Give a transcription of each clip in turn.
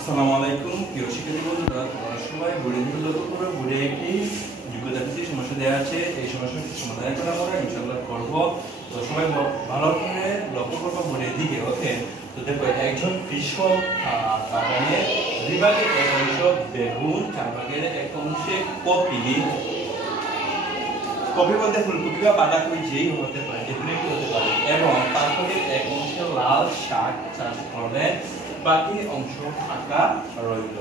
আসসালামু আলাইকুম প্রিয় শিক্ষার্থী বন্ধুরা, তোমরা সবাই বোর্ডের দিকে লক্ষ্য করো। বোর্ডে একটি যোগ্যতা ভিত্তিক সমস্যা দেওয়া আছে। এই সমস্যাটি সমাধান করা আমরা ইনশাআল্লাহ করব। তো সবাই ভালো করে লক্ষ্য করবো বোর্ডের দিকে। ওকে, তো দেখো একজন কৃষক বাগানের দুই ভাগের এক অংশ বেগুন, চার ভাগের এক অংশে কপি বলতে ফুলকপি বা বাঁধাকপি যেই হতে পারে, ডেফিনেটলি হতে পারে, এবং তারপরে এক অংশে লাল শাক চাষ করলেন, বাকি অংশ ফাঁকা রইল।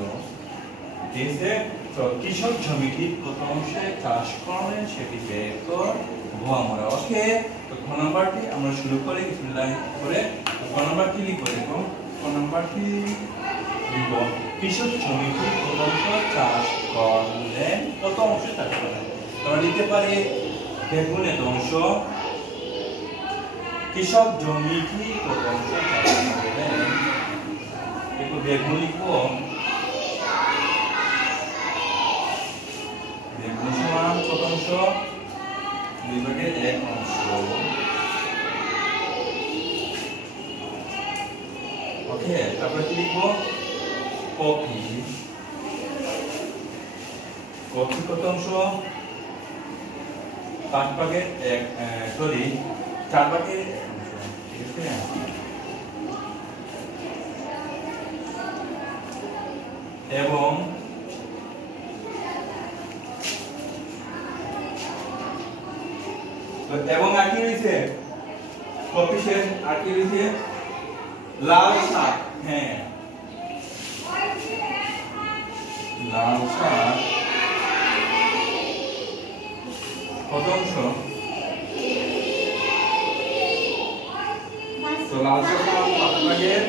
ঠিক আছে, তো কৃষক জমিটির কত অংশে চাষ করলেন সেটি বের করব আমরা। ওকে, তো ক নাম্বারটি আমরা শুরু করি কিছু লাইন করে। ক নাম্বারটি লিখব, দেখো ক নাম্বারটি লিখব, কৃষক জমিটির কত অংশ চাষ করলেন, কত অংশে চাষ করলেন। আমরা লিখতে পারি বেগুন এত অংশ, কৃষক জমিটি কত অংশ চাষ করলেন। দেখো বেগুন লিখবো, বেগুন সমান কত অংশ, দুই ভাগের এক অংশ। ওকে, তারপরে কি লিখবো, কপি, কপি কত অংশ, পাঁচ ভাগের এক, সরি 4 ভাগের 1 অংশ। ঠিক আছে, এবং আর কি রয়েছে, কপি শেষ, আর কি রয়েছে, লাল শাক। হ্যাঁ, লাল শাক কত অংশ, তো লাল শাক 5 ভাগের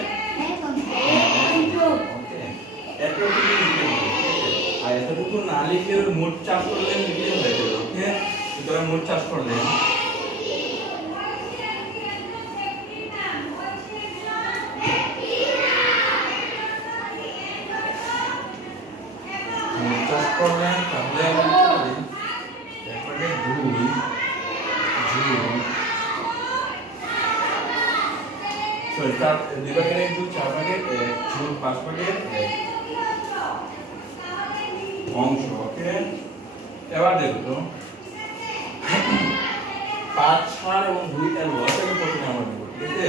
আর এতটুকু না লিখে মোট চাষ করলেন লিখলে হয়ে যাবে। ওকে, সুতরাং মোট চাষ করলেন তাহলে এরপরে 2 সরি 2 ভাগের 1 যোগ 4 ভাগের 1 যোগ 5 ভাগের 1 অংশ। ওকে, এবার দেখো তো 5, 4 এবং 2 এর লসাগু প্রথমে আমরা দেব। ঠিক আছে,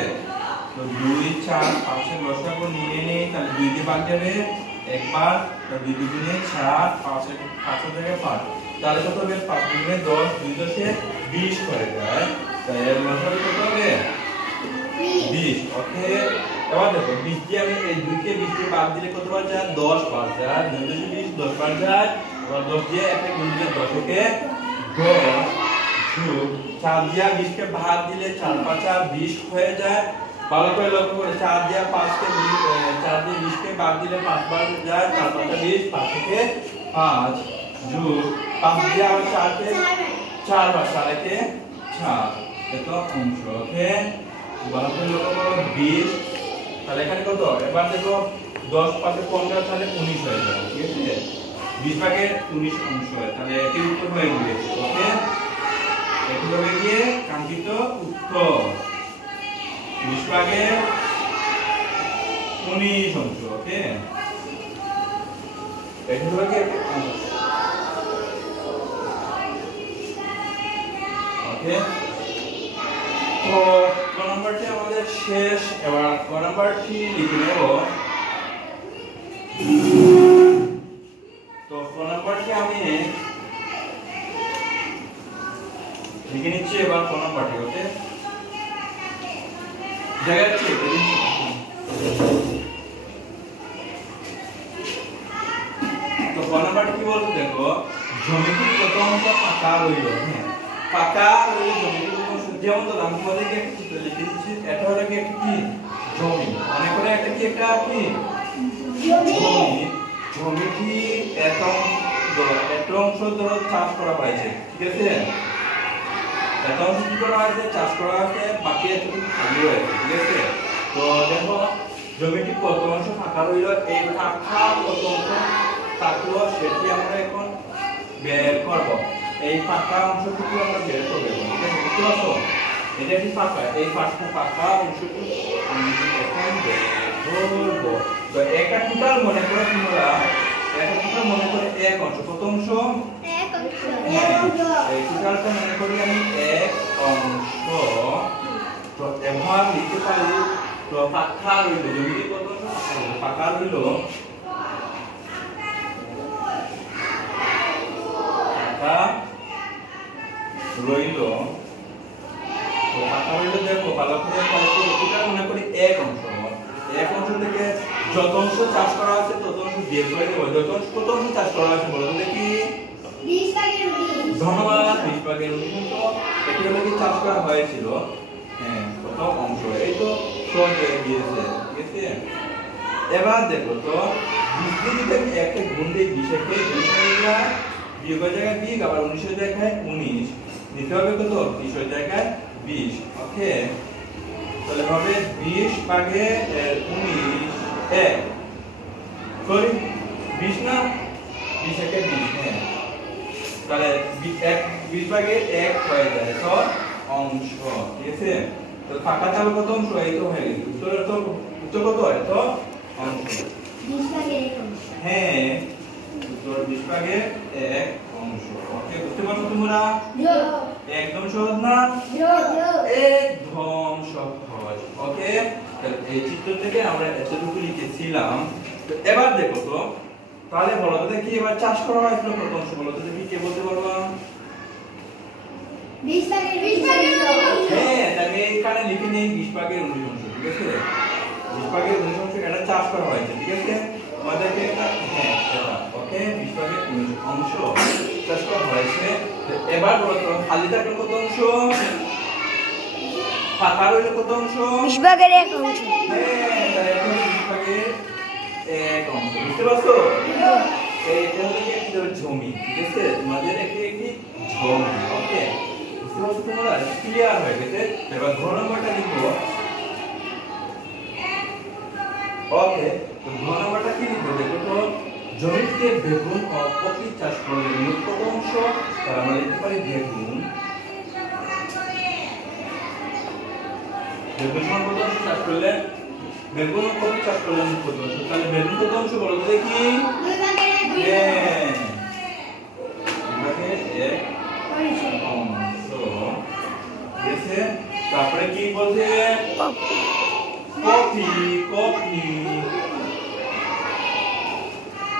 তো 2, 4, 5 এর লসাগু নিয়ে নেই, তাহলে 2 দিয়ে ভাগ যাবে একবার, তো 2 দুগুণে 4, 5 থেকে 5, তাহলে কত হবে, 5 দুগুণে 10, 2 10 20 হয়ে যায়। তাই এর লসাগু কত হবে, 20। ওকে, এবার দেখো 20 দিয়ে আমি এই 2 কে 20 দিয়ে বাদ দিলে কত বার যায়, 10 বার যায়। 2 × 20 10 বার যায়। এবার 10 দিয়ে একটা গুণ দিলে 10 থেকে 10 যোগ 4 দিয়ে 20 কে ভাগ দিলে 4 5 20 হয়ে যায়। ভালো করে লক্ষ্য করে 4 দিয়ে 5 কে 4 দিয়ে 20 কে ভাগ দিলে 5 বার যায়, 4 5 20, 5 থেকে 5 যোগ 5 দিয়ে আবার 4 কে 4 বার, 4 একে 4, এত অংশ। ওকে, ভালো করে লক্ষ্য করো 20, তাহলে এখানে কত, এবার দেখো 10 5 15, তাহলে 19 হয়ে যাবে। ঠিক আছে, 20 ভাগের 19 অংশ হয়, তাহলে এটি উত্তর হয়ে গেছে। ওকে, এটি হবে গিয়ে কাঙ্ক্ষিত উত্তর, 20 ভাগের 19 অংশ। ওকে, এটি হবে কি, ওকে, তো ক নাম্বারটি আমাদের শেষ। এবার ক নাম্বারটি লিখে নেব। তো ক নাম্বারটি আমি লিখে নিচ্ছি। এবার ক নাম্বারটি, ওকে, জায়গাচ্ছি তো ক নাম্বারটি কি বলতে, দেখো জমিটির কত অংশ ফাঁকা রইল। হ্যাঁ, ফাঁকা রইল জমিটির কত অংশ, যেমন তো আমি তোমাদেরকে একটা চিত্র লিখে দিচ্ছি। এটা হলো কি একটা কি জমি, মনে করে একটা কি, একটা কি জমি, জমিটি এত অংশ ধরো চাষ করা হয়েছে। ঠিক আছে, এত অংশ কি করা হয়েছে, চাষ করা হয়েছে, বাকি এতটুকু খালি রয়েছে। ঠিক আছে, তো দেখো জমিটি কত অংশ ফাঁকা রইল, এই ফাঁকা কত অংশ থাকলো সেটি আমরা এখন বের করব। এই ফাঁকা অংশটুকু আমরা বের করব। ঠিক আছে, বুঝতে পারছো? এটা কি ফাঁকা, এই ফাঁকা অংশটুকু আমি এখন বের করব। তো একটা টোটাল মনে করে তোমরা একটা টোটাল মনে করে এক অংশ কত অংশ এক অংশ এই টোটালটা মনে করি আমি এক অংশ তো এভাবে লিখতে পারি তো পাকা রইল জমিতে কত অংশ পাকা রইল পাকা রইল তো পাকা রইল দেখো ভালো করে টোটাল মনে করি এক অংশ থেকে যত অংশ চাষ করা আছে তত অংশ বিয়োগ করে দেব যত অংশ কত অংশ চাষ করা আছে বলো তো দেখি 20 ভাগের 19 ধন্যবাদ 20 ভাগের 19 তো এটা হলো কি চাষ করা হয়েছিল হ্যাঁ কত অংশ এই তো সহজ হয়ে গিয়েছে ঠিক আছে এবার দেখো তো 20 দিয়ে যদি আমি একটা গুণ দিই 20 কে 20 এর জায়গায় বিয়োগের জায়গায় বিয়োগ আবার 19 এর জায়গায় 19 নিতে হবে কত 30 এর জায়গায় 20 ওকে তাহলে হবে 20 ভাগে 19 এক সরি 20 না 20 একে 20 হ্যাঁ তাহলে 20 ভাগে 1 হয়ে যায় তো অংশ ঠিক আছে তো ফাঁকা থাকবে কত অংশ এই তো হয়ে গেছে উত্তর কত হয় তো অংশ 20 ভাগের 1 অংশ হ্যাঁ উত্তর 20 ভাগে 1 অংশ ওকে বুঝতে পারছো তোমরা একদম সহজ না একদম সহজ ওকে এই চিত্র থেকে আমরা এতটুকু লিখেছিলাম তো এবার দেখো তো তাহলে বলো তো দেখি এবার চাষ করা হয়েছিল কত অংশ বলো তো দেখি কে বলতে পারবা 20 ভাগের 20 অংশ হ্যাঁ তাহলে এখানে লিখে নেই 20 ভাগের 19 অংশ ঠিক আছে 20 ভাগের 19 অংশ এটা চাষ করা হয়েছে ঠিক আছে আমাদেরকে এটা হ্যাঁ এটা ওকে 20 ভাগের 19 অংশ চাষ করা হয়েছে তো এবার বলো তো খালি থাকলো কত অংশ ফাঁকা রইল কত অংশ 20 ভাগের 1 অংশ হ্যাঁ তাহলে এটা 20 ভাগের 1 অংশ বুঝতে পারছো এইটা হলো কি একটা জমি ঠিক আছে তোমাদের একটি জমি ওকে বুঝতে পারছো তোমরা ক্লিয়ার হয়ে গেছে এবার ঘ নম্বরটা লিখো ওকে তো ঘ নম্বরটা কি লিখবো দেখো তো জমিতে বেগুন ও কপি চাষ করলে মোট কত অংশ তাহলে আমরা লিখতে পারি বেগুন সমান কত অংশ চাষ করলে বেগুন ও কপি চাষ করলে মোট কত অংশ তাহলে বেগুন কত অংশ বলো তো দেখি 2 ভাগের 2 হ্যাঁ 2 ভাগের 1 অংশ ঠিক আছে তারপরে কি বলছে কপি কপি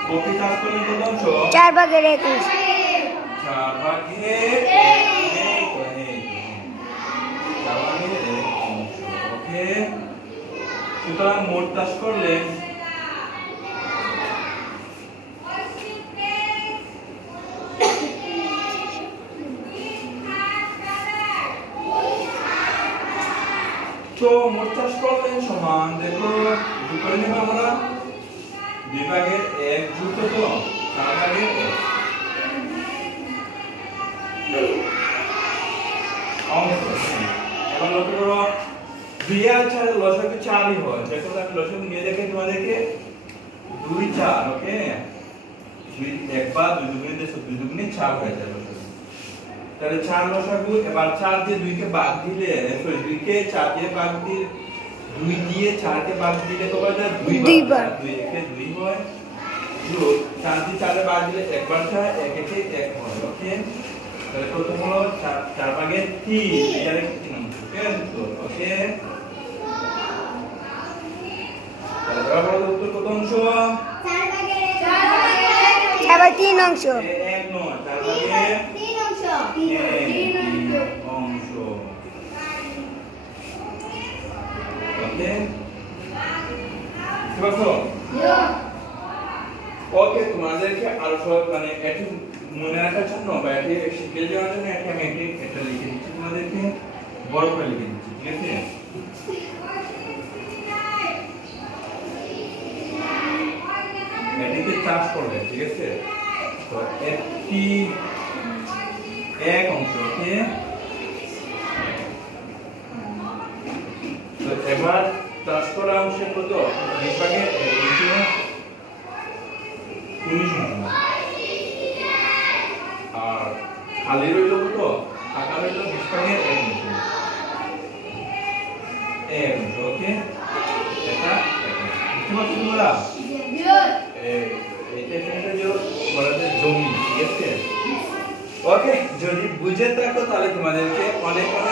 কপি চাষ করলে কত অংশ 4 ভাগের 1 অংশ 4 ভাগের 1 অংশ ওকে সুতরাং মোট চাষ করলে তো মোট চাষ করলে সমান দেখো যোগ করে নেব আমরা 2 ভাগের 1 যোগ কত 4 ভাগের 1 অংশ এবার লক্ষ্য করো 2 আর 4 লসাগু 4ই হয় দেখো আমি লসাগু নিয়ে দেখে তোমাদেরকে 2 4 ওকে 2 একবার 2 দুগুণে 2 দুগুণে 4 হয়ে যাবে তাহলে 4 লসাগু এবার 4 দিয়ে 2 কে ভাগ দিলে সরি 2 কে 4 দিয়ে ভাগ দিলে 2 দিয়ে 4 কে ভাগ দিলে কত হয় 2 বার 2 একে 2 হয় যোগ 4 দিয়ে 4 এ ভাগ দিলে একবার 4 1 একে 1 হয় ওকে তাহলে প্রথম হলো 4 ভাগে 3 এর কি 3 অংশ ঠিক আছে তো ওকে তাহলে বরাবর উত্তর কত অংশ 4 ভাগের 4 ভাগের 3 অংশ 1 নয় 4 ভাগের 3 অংশ 3 অংশ ওকে কি বলছো ওকে তোমাদেরকে আরো সব মানে এটি মনে রাখার জন্য বা এটি শিখে যাওয়ার জন্য আমি এটা লিখে দিচ্ছি তোমাদেরকে বড় করে লিখে দিচ্ছি ঠিক আছে এটিকে চাষ করবে ঠিক আছে তো একটি 1 অংশ ওকে তো এবার চাষ করা অংশের কত 20 ভাগে 19 অংশ আর খালি রইল কত টাকা রইল 20 ভাগে 1 অংশ ওকে এটা বুঝতে পারছো তোমরা এটা যে বলা যায় জমি, ঠিক আছে? ওকে, যদি বুঝে থাকো তাহলে তোমাদেরকে অনেক অনেক